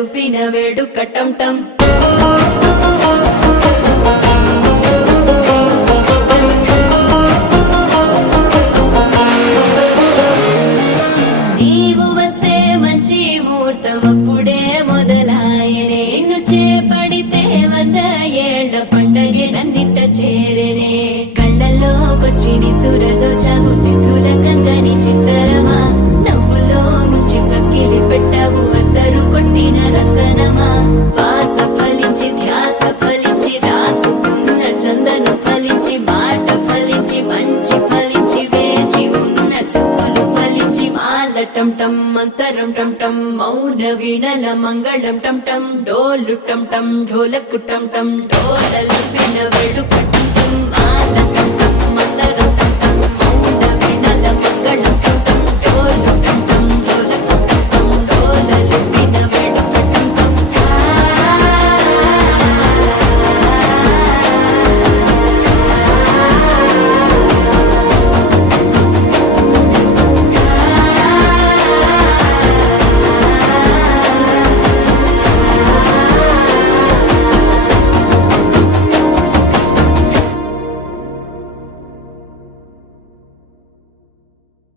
డోలలుపిన వేడుక టం టం నీవు వస్తే మంచి ముహూర్తం అప్పుడే మొదలాయనే నిన్ను చేపడితే 100 ఏళ్ల పండగే నన్నిట్ట చేరేనే కళ్ళల్లోకొచ్చి నిద్దురదోచావు సిద్ధుల కందని చిత్తరమా నవ్వులో ముంచి చక్కిలి పెట్టావు అద్దరు కొట్టిన రతనమా శ్వాస ఫలించి ధ్యాస ఫలించి రాసుకున్న చందను ఫలించి మాట ఫలించి మంచి ఫలించి వేచి ఉన్న చూపులు ఫలించి మాల టం టం మంతరం టం టం మౌన వీణల మంగళం టం టం డోలు టం టం ఢోలకు టం టం డోలలుపిన వేడుక టం టం